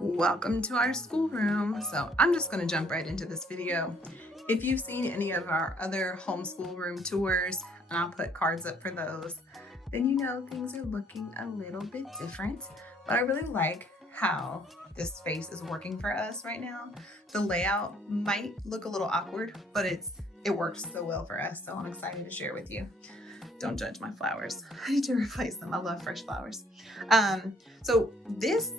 Welcome to our schoolroom. So I'm just going to jump right into this video. If you've seen any of our other homeschool room tours, and I'll put cards up for those, then you know things are looking a little bit different. But I really like how this space is working for us right now. The layout might look a little awkward, but it works so well for us. So I'm excited to share with you. Don't judge my flowers. I need to replace them. I love fresh flowers. So this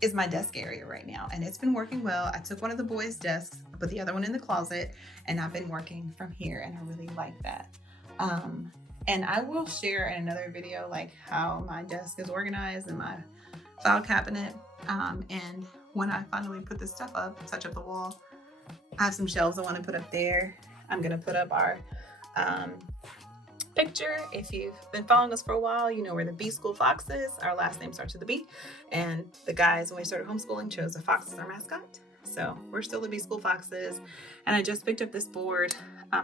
is my desk area right now, and it's been working well. I took one of the boys' desks, put the other one in the closet, and I've been working from here, and I really like that. And I will share in another video like how my desk is organized and my file cabinet. And when I finally put this stuff up, touch up the wall, I have some shelves I want to put up there. I'm gonna put up our picture. If you've been following us for a while, you know where the B School Fox is. Our last name starts with a B, and the guys, when we started homeschooling, chose a fox as our mascot. So we're still the B School Foxes. And I just picked up this board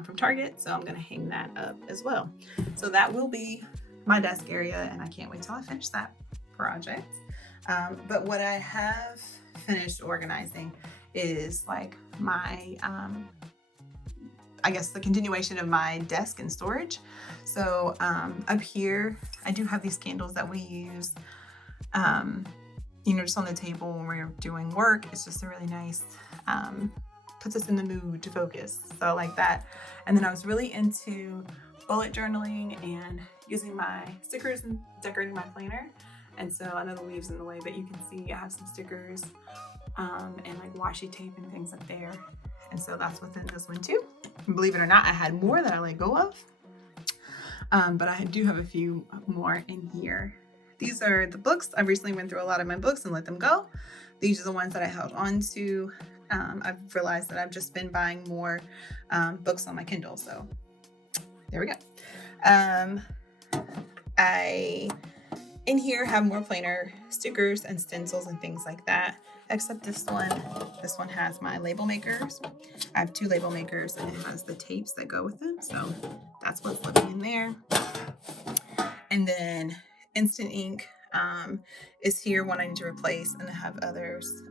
from Target, so I'm gonna hang that up as well. So that will be my desk area, and I can't wait till I finish that project. But what I have finished organizing is like my I guess the continuation of my desk and storage. So up here, I do have these candles that we use, just on the table when we're doing work. It's just a really nice, puts us in the mood to focus. So I like that. And then I was really into bullet journaling and using my stickers and decorating my planner. And so I know the leaves in the way, but you can see I have some stickers and like washi tape and things up there. And so that's within this one too. And believe it or not, I had more that I let go of. But I do have a few more in here. These are the books. I recently went through a lot of my books and let them go. These are the ones that I held on to. I've realized that I've just been buying more books on my Kindle. So there we go. I, in here, have more planner stickers and stencils and things like that. Except this one has my label makers. I have 2 label makers, and it has the tapes that go with them. So that's what's living in there. And then Instant Ink is here, one I need to replace, and I have others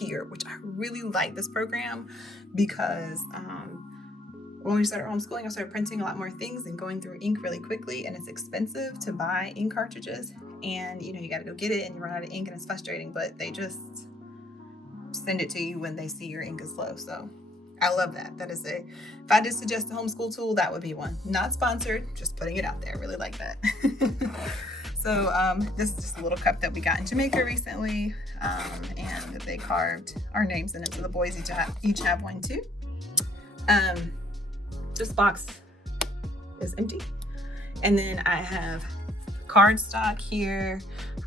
here, which I really like this program because when we started homeschooling, I started printing a lot more things and going through ink really quickly, and it's expensive to buy ink cartridges. And you got to go get it and you run out of ink, and it's frustrating, but they just send it to you when they see your ink is low. So I love that. If I did suggest a homeschool tool, that would be one. Not sponsored, just putting it out there. I really like that. So this is just a little cup that we got in Jamaica recently, and they carved our names in it. So the boys each have one too. This box is empty. And then I have cardstock here.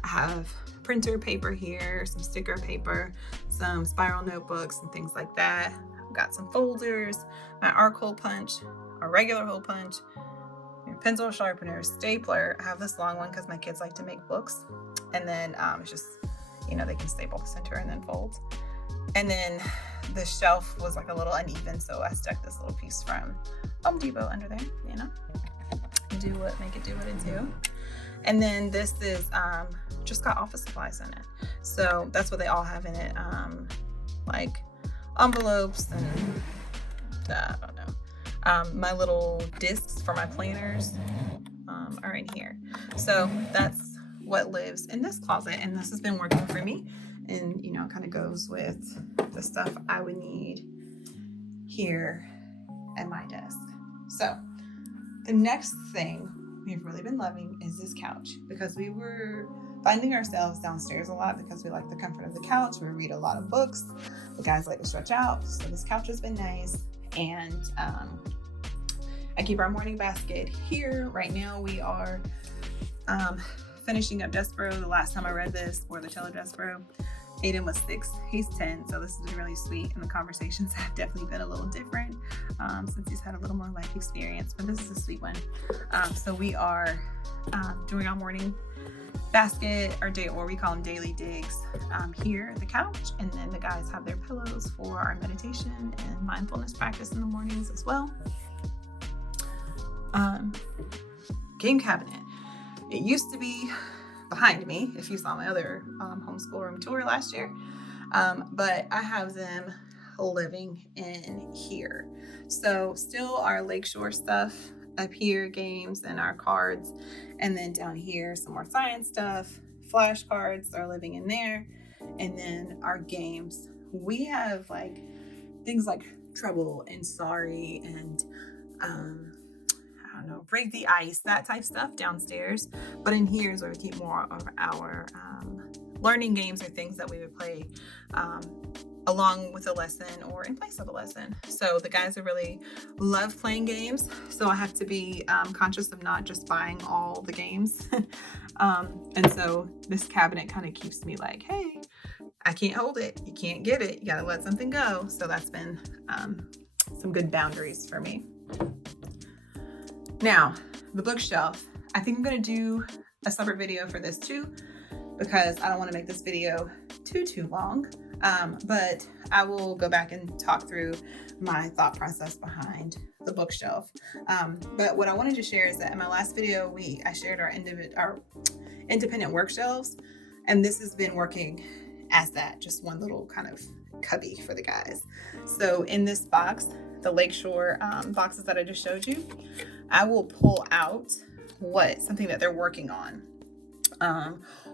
I have printer paper here, some sticker paper, some spiral notebooks and things like that. I've got some folders, my arc hole punch, a regular hole punch, pencil sharpener, stapler. I have this long one because my kids like to make books. And then it's just, they can staple the center and then fold. And then the shelf was like a little uneven, so I stuck this little piece from Home Depot under there, make it do what it do. And then this is just got office supplies in it. So that's what they all have in it. Like envelopes and I don't know. My little discs for my planners are in here. So that's what lives in this closet. And this has been working for me. And, it kind of goes with the stuff I would need here at my desk. So the next thing we've really been loving is this couch, because we were finding ourselves downstairs a lot because we like the comfort of the couch. We read a lot of books. The guys like to stretch out. So this couch has been nice. And I keep our morning basket here. Right now we are finishing up Despero. The last time I read this, or the Cello Despero, Aiden was 6, he's 10, so this has been really sweet, and the conversations have definitely been a little different since he's had a little more life experience, but this is a sweet one. So we are doing our morning basket, or we call them daily digs, here at the couch, and then the guys have their pillows for our meditation and mindfulness practice in the mornings as well. Game cabinet. It used to be behind me if you saw my other homeschool room tour last year. But I have them living in here. So still our Lakeshore stuff up here, games and our cards. And then down here, some more science stuff. Flashcards are living in there. And then our games. We have like things like Trouble and Sorry and I don't know, Break the Ice, that type stuff downstairs. But in here is where we keep more of our learning games or things that we would play along with a lesson or in place of a lesson. So the guys really love playing games. So I have to be conscious of not just buying all the games. And so this cabinet kind of keeps me like, hey, I can't hold it. You can't get it. You got to let something go. So that's been some good boundaries for me. Now, the bookshelf. I think I'm going to do a separate video for this too, because I don't want to make this video too long. But I will go back and talk through my thought process behind the bookshelf. But what I wanted to share is that in my last video, I shared our independent work shelves, and this has been working as that, just one little kind of cubby for the guys. So in this box, the Lakeshore boxes that I just showed you, I will pull out something that they're working on,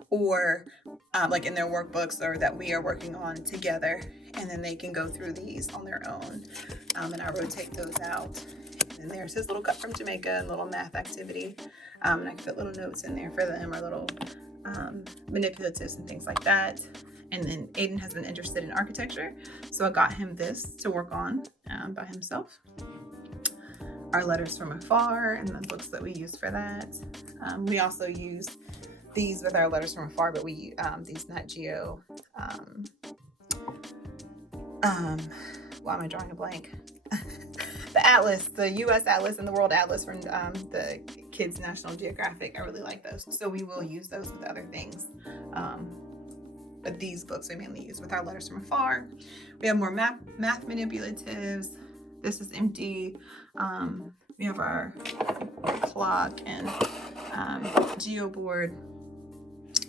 or like in their workbooks or that we are working on together, and then they can go through these on their own. And I rotate those out. And there's his little cup from Jamaica and little math activity. And I can put little notes in there for them, or little manipulatives and things like that. And then Aiden has been interested in architecture, so I got him this to work on by himself. Our letters from afar and the books that we use for that. We also use these with our letters from afar, but we these Nat Geo. Why am I drawing a blank? The atlas, the U.S. Atlas and the World Atlas from the Kids National Geographic. I really like those, so we will use those with other things. But these books we mainly use with our letters from afar. We have more math manipulatives. This is empty. We have our clock and geo board.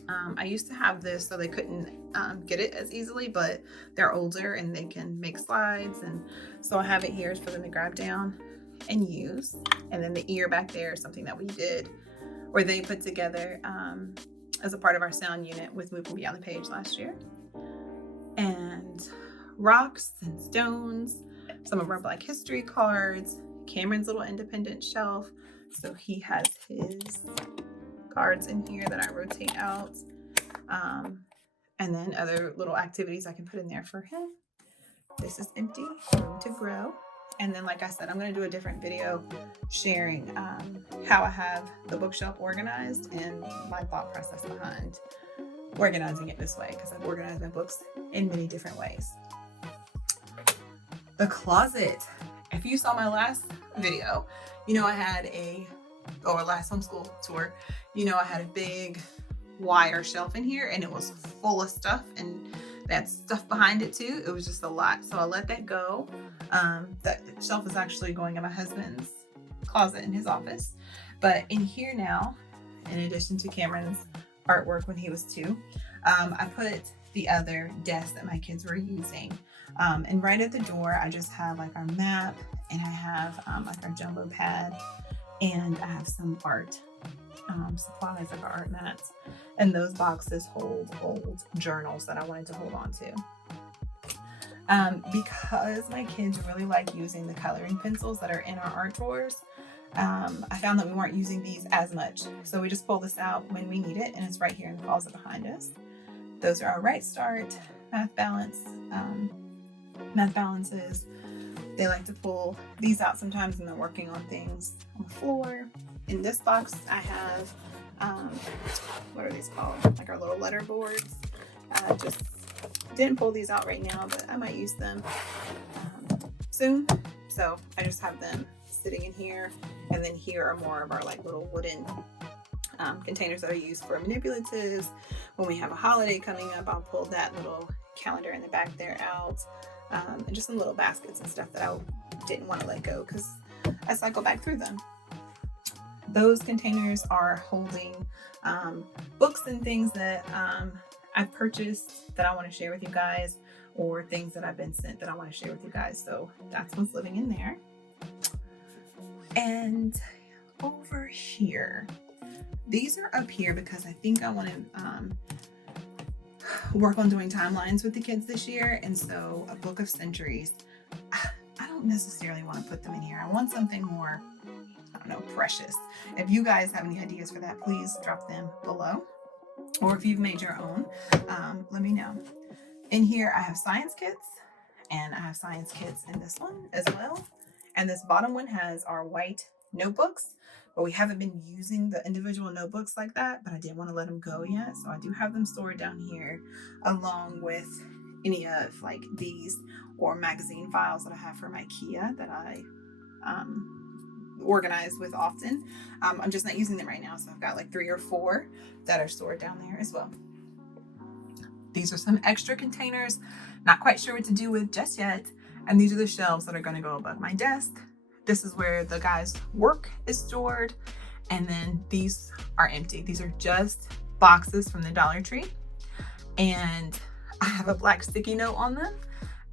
I used to have this so they couldn't get it as easily, but they're older and they can make slides, and so I have it here for them to grab down and use. And then the ear back there is something that we did, or they put together as a part of our sound unit with Moving Beyond the Page last year. And rocks and stones, some of our Black History cards, Cameron's little independent shelf. So he has his cards in here that I rotate out. And then other little activities I can put in there for him. This is empty, room to grow. And then, like I said, I'm going to do a different video sharing how I have the bookshelf organized and my thought process behind organizing it this way, because I've organized my books in many different ways. The closet. If you saw my last video, you know I had last homeschool tour, you know I had a big wire shelf in here, and it was full of stuff, and that stuff behind it too. It was just a lot. So I let that go. That shelf is actually going in my husband's closet in his office. But in here now, in addition to Cameron's artwork when he was 2, I put the other desk that my kids were using. And right at the door, I just have like our map, and I have like our jumbo pad, and I have some art supplies, like our art mats. And those boxes hold old journals that I wanted to hold on to. Because my kids really like using the coloring pencils that are in our art drawers, I found that we weren't using these as much. So we just pull this out when we need it, and it's right here in the closet behind us. Those are our Right Start, Math Balances. They like to pull these out sometimes when they're working on things on the floor. In this box, I have, what are these called? Like our little letter boards. Just didn't pull these out right now, but I might use them soon. So I just have them sitting in here. And then here are more of our like little wooden containers that I use for manipulatives. When we have a holiday coming up, I'll pull that little calendar in the back there out. And just some little baskets and stuff that I didn't want to let go because I cycle back through them. those containers are holding books and things that I've purchased that I want to share with you guys, or things that I've been sent that I want to share with you guys. So that's what's living in there. And over here, these are up here because I think I want to work on doing timelines with the kids this year. And so a book of centuries, I don't necessarily want to put them in here. I want something more, I don't know, precious. If you guys have any ideas for that, please drop them below. Or if you've made your own, let me know. In here, I have science kits, and I have science kits in this one as well. And this bottom one has our white notebooks, but we haven't been using the individual notebooks like that, but I didn't want to let them go yet. So I do have them stored down here along with any of like these or magazine files that I have from IKEA that I organize with often. I'm just not using them right now. So I've got like 3 or 4 that are stored down there as well. These are some extra containers, not quite sure what to do with just yet. And these are the shelves that are going to go above my desk. This is where the guys' work is stored. And then these are empty. These are just boxes from the Dollar Tree. And I have a black sticky note on them.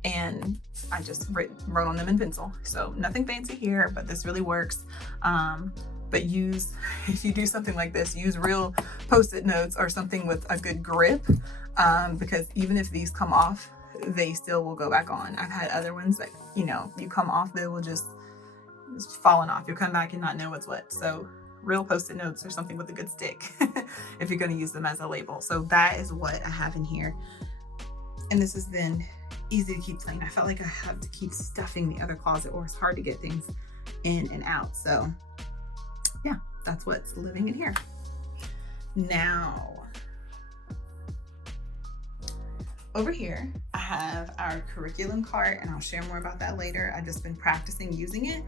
And I just wrote on them in pencil. So nothing fancy here, but this really works. But if you do something like this, use real Post-it notes or something with a good grip, because even if these come off, they still will go back on. I've had other ones that, you come off, they will just falling off. You'll come back and not know what's what. So real Post-it notes or something with a good stick if you're going to use them as a label. So that is what I have in here. And this has been easy to keep clean. I felt like I have to keep stuffing the other closet, or it's hard to get things in and out. So yeah, that's what's living in here. Now, over here, I have our curriculum cart, and I'll share more about that later. I've just been practicing using it,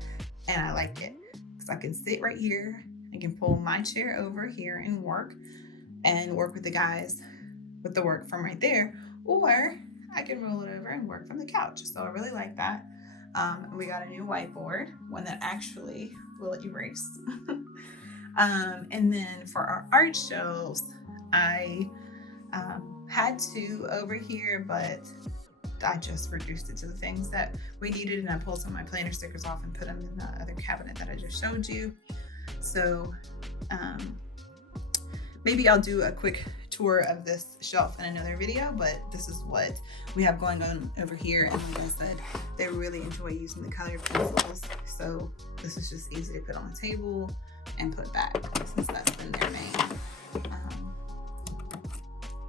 and I like it because I can sit right here. I can pull my chair over here and work with the guys with the work from right there, or I can roll it over and work from the couch. So I really like that. We got a new whiteboard, one that actually will erase. And then for our art shelves, I had 2 over here, but I just reduced it to the things that we needed, and I pulled some of my planner stickers off and put them in the other cabinet that I just showed you. So maybe I'll do a quick tour of this shelf in another video, but this is what we have going on over here. And like I said, they really enjoy using the colored pencils. So this is just easy to put on the table and put back, since that's been their main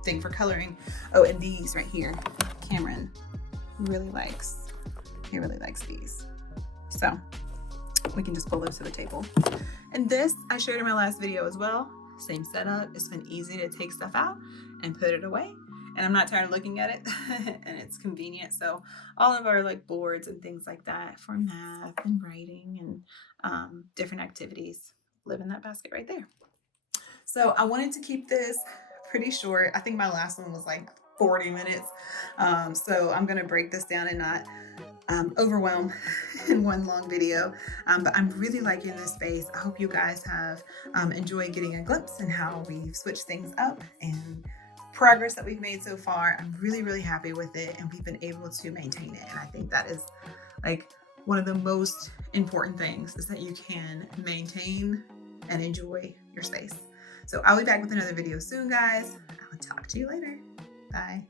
thing for coloring. Oh, and these right here, Cameron really likes these. So we can just pull those to the table. And this I shared in my last video as well. Same setup. It's been easy to take stuff out and put it away, and I'm not tired of looking at it and it's convenient. So all of our like boards and things like that for math and writing and different activities live in that basket right there. So I wanted to keep this pretty short. I think my last one was like 40 minutes. So I'm going to break this down and not overwhelm in one long video, but I'm really liking this space. I hope you guys have enjoyed getting a glimpse in how we've switched things up and progress that we've made so far. I'm really happy with it, and we've been able to maintain it. And I think that is like one of the most important things, is that you can maintain and enjoy your space. So I'll be back with another video soon, guys. I'll talk to you later. Bye.